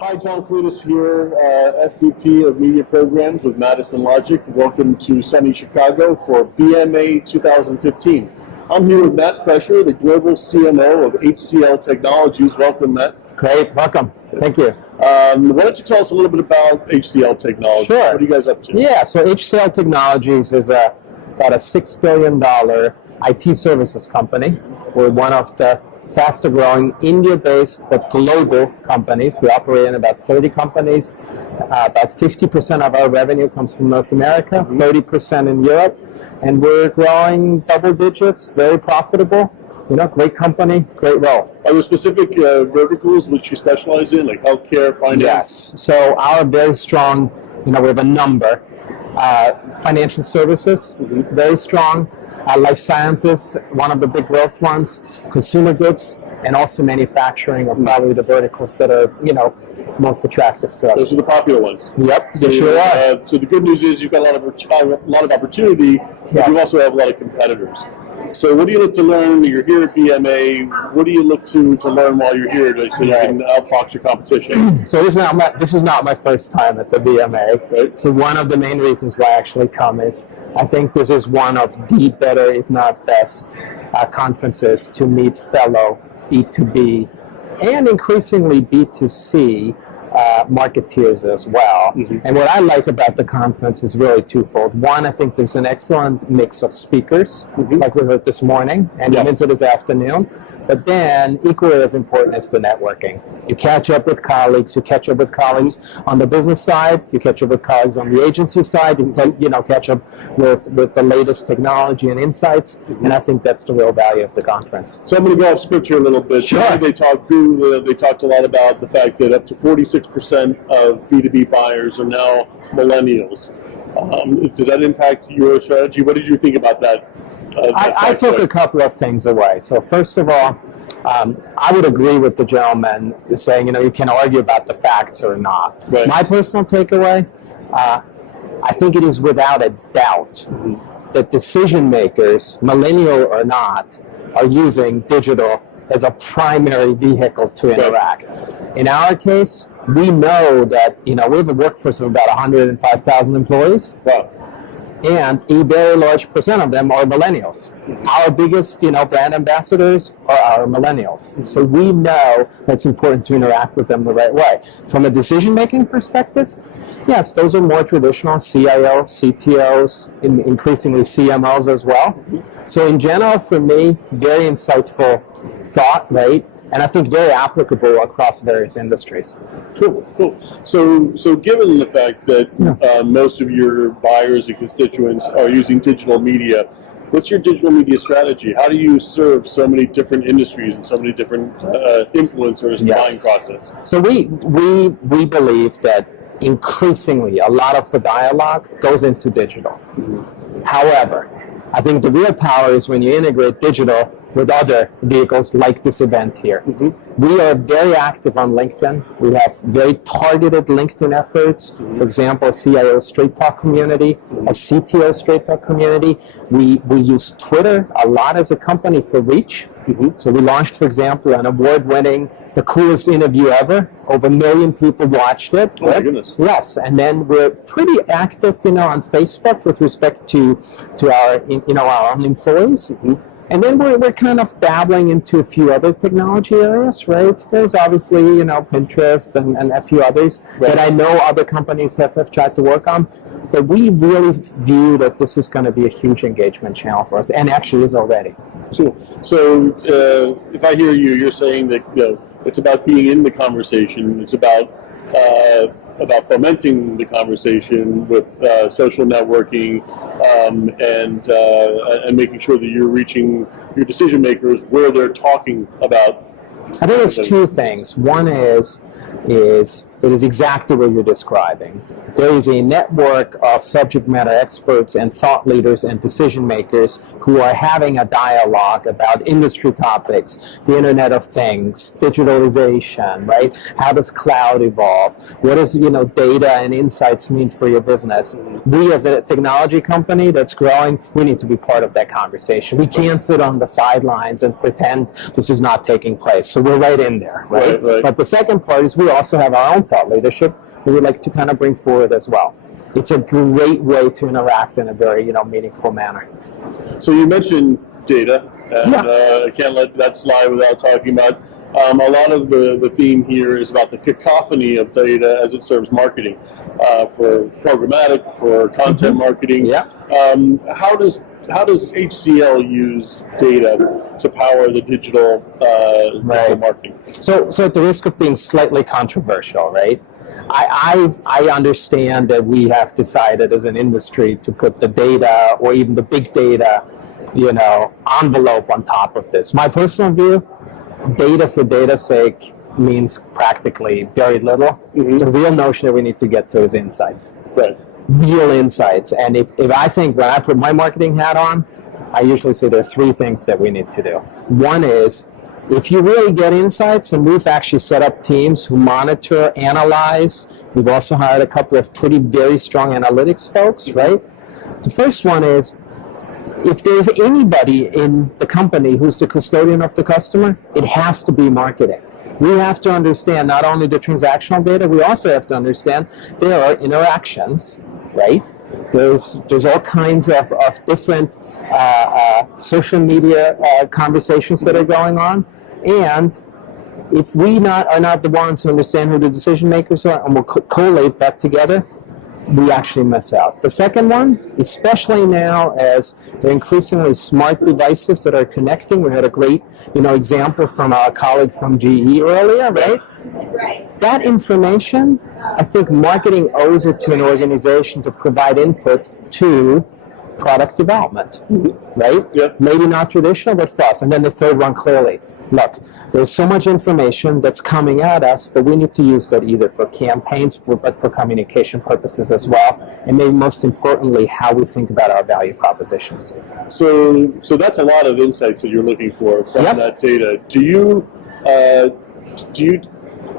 Hi, John Koletas here, SVP of Media Programs with Madison Logic. Welcome to sunny Chicago for BMA 2015. I'm here with Matt Preschern, the Global CMO of HCL Technologies. Welcome, Matt. Great, welcome. Thank you. Why don't you tell us a little bit about HCL Technologies? Sure. What are you guys up to? Yeah, so HCL Technologies is about a $6 billion IT services company. We're one of the faster growing India-based but global companies. We operate in about 30 companies. About 50% of our revenue comes from North America, 30% in Europe, and we're growing double digits, very profitable. You know, great company, great role. Are there specific verticals which you specialize in, like healthcare, finance? Yes, so our very strong, we have a number. Financial services, very strong. Life sciences, one of the big growth ones. Consumer goods, and also manufacturing are probably the verticals that are, most attractive to us. Those are the popular ones. Yep, So, they sure are. so the good news is you've got a lot of opportunity, but Yes. you also have a lot of competitors. So what do you look to learn? You're here at BMA. What do you look to learn while you're here so you can outfox your competition? So this is not my first time at the BMA. Right. So one of the main reasons why I actually come is I think this is one of the better, if not best, conferences to meet fellow B2B and increasingly B2C marketeers as well. And what I like about the conference is really twofold. One, I think there's an excellent mix of speakers, like we heard this morning and Yes. into this afternoon. But then, equally as important is the networking. You catch up with colleagues. You catch up with colleagues on the business side. You catch up with colleagues on the agency side. You catch up with the latest technology and insights. And I think that's the real value of the conference. So I'm going to go off script here a little bit. Sure. They talked a lot about the fact that up to 46% of B2B buyers are now millennials. Does that impact your strategy? What did you think about that? I took a couple of things away. So first of all, I would agree with the gentleman saying, you can argue about the facts or not. Right. My personal takeaway, I think it is without a doubt that decision makers, millennial or not, are using digital as a primary vehicle to interact. Right. In our case, we know that we have a workforce of about 105,000 employees. Wow. And a very large percent of them are millennials. Our biggest, brand ambassadors are our millennials. So we know that's important to interact with them the right way. From a decision-making perspective, yes, those are more traditional CIO, CTOs, increasingly CMOs as well. So in general, for me, very insightful thought, right? And I think very applicable across various industries. Cool. So given the fact that most of your buyers and constituents are using digital media, what's your digital media strategy? How do you serve so many different industries and so many different influencers in the buying process? So we believe that increasingly a lot of the dialogue goes into digital. However, I think the real power is when you integrate digital with other vehicles like this event here. We are very active on LinkedIn. We have very targeted LinkedIn efforts. For example, a CIO Straight Talk community, a CTO Straight Talk community. We use Twitter a lot as a company for reach. So we launched, for example, an award-winning, the coolest interview ever. Over 1 million people watched it. Oh my goodness. Yes, and then we're pretty active, on Facebook with respect to our, our own employees. And then we're kind of dabbling into a few other technology areas, right? There's obviously, Pinterest and a few others that I know other companies have tried to work on. But we really view that this is going to be a huge engagement channel for us, and actually is already. So if I hear you, you're saying that it's about being in the conversation. It's about fomenting the conversation with social networking and making sure that you're reaching your decision makers where they're talking about. I think it's two things. One is it is exactly what you're describing. There is a network of subject matter experts and thought leaders and decision makers who are having a dialogue about industry topics, the Internet of Things, digitalization, right? How does cloud evolve? What does data and insights mean for your business? We as a technology company that's growing, we need to be part of that conversation. We can't sit on the sidelines and pretend this is not taking place. So we're right in there, right? Right. But the second part is makers, we also have our own thought leadership we would like to kind of bring forward as well. It's a great way to interact in a very meaningful manner. So you mentioned data, and I can't let that slide without talking about a lot of the theme here is about the cacophony of data as it serves marketing, for programmatic, for content marketing. Yeah. How does HCL use data to power the digital marketing? So at the risk of being slightly controversial, right? I understand that we have decided as an industry to put the data or even the big data, envelope on top of this. My personal view, data for data's sake means practically very little. The real notion that we need to get to is insights. Right. Real insights. And if I think when I put my marketing hat on, I usually say there are three things that we need to do. One is, if you really get insights, and we've actually set up teams who monitor, analyze. We've also hired a couple of very strong analytics folks, right? The first one is, if there's anybody in the company who's the custodian of the customer, it has to be marketing. We have to understand not only the transactional data, we also have to understand there are interactions, right? There's all kinds of different social media conversations that are going on. And if we are not the ones who understand who the decision makers are and we'll collate that together, we actually miss out. The second one, especially now as there are increasingly smart devices that are connecting, we had a great example from our colleague from GE earlier, right? Right. That information, I think marketing owes it to an organization to provide input to product development, right? Yep. Maybe not traditional, but fast. And then the third one, clearly, look, there's so much information that's coming at us, but we need to use that either for campaigns, but for communication purposes as well, and maybe most importantly, how we think about our value propositions. So that's a lot of insights that you're looking for from that data. Do you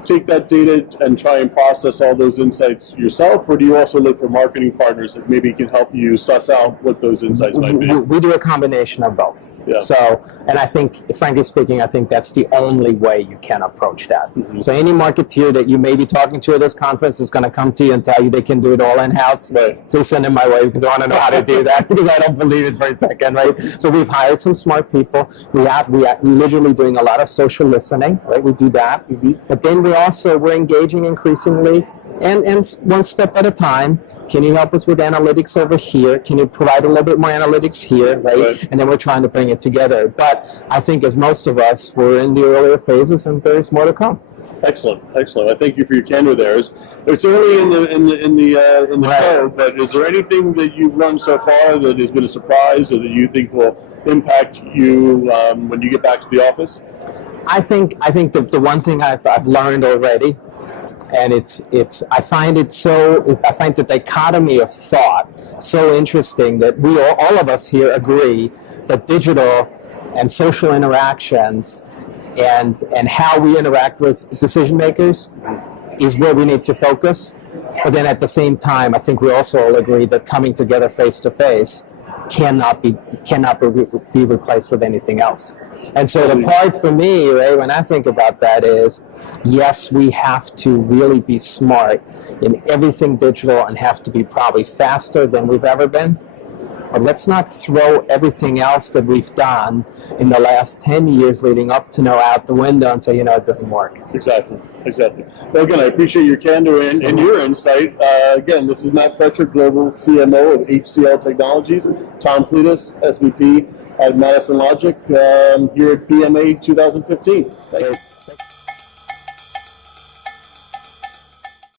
take that data and try and process all those insights yourself, or do you also look for marketing partners that maybe can help you suss out what those insights might be? We do a combination of both. Yeah. So, and I think, frankly speaking, I think that's the only way you can approach that. So any marketeer that you may be talking to at this conference is going to come to you and tell you they can do it all in-house. Right. Please send them my way, because I want to know how to do that, because I don't believe it for a second, right? So we've hired some smart people. We are literally doing a lot of social listening, right? We do that. But then we're engaging increasingly, and one step at a time. Can you help us with analytics over here? Can you provide a little bit more analytics here, right? And then we're trying to bring it together. But I think, as most of us, we're in the earlier phases, and there's more to come. Excellent. I thank you for your candor there. It's early in the show, but is there anything that you've run so far that has been a surprise, or that you think will impact you when you get back to the office? I think the one thing I've learned already, and I find the dichotomy of thought so interesting, that we all of us here agree that digital and social interactions and how we interact with decision makers is where we need to focus. But then at the same time, I think we also all agree that coming together face to face cannot be replaced with anything else. And so the part for me, right, when I think about that is, yes, we have to really be smart in everything digital and have to be probably faster than we've ever been. But let's not throw everything else that we've done in the last 10 years leading up to now out the window and say, it doesn't work. Exactly. Well, again, I appreciate your candor and your insight. Again, this is Matt Preschern, Global CMO of HCL Technologies. Tom Koletas, SVP at Madison Logic, here at BMA 2015. Thank you.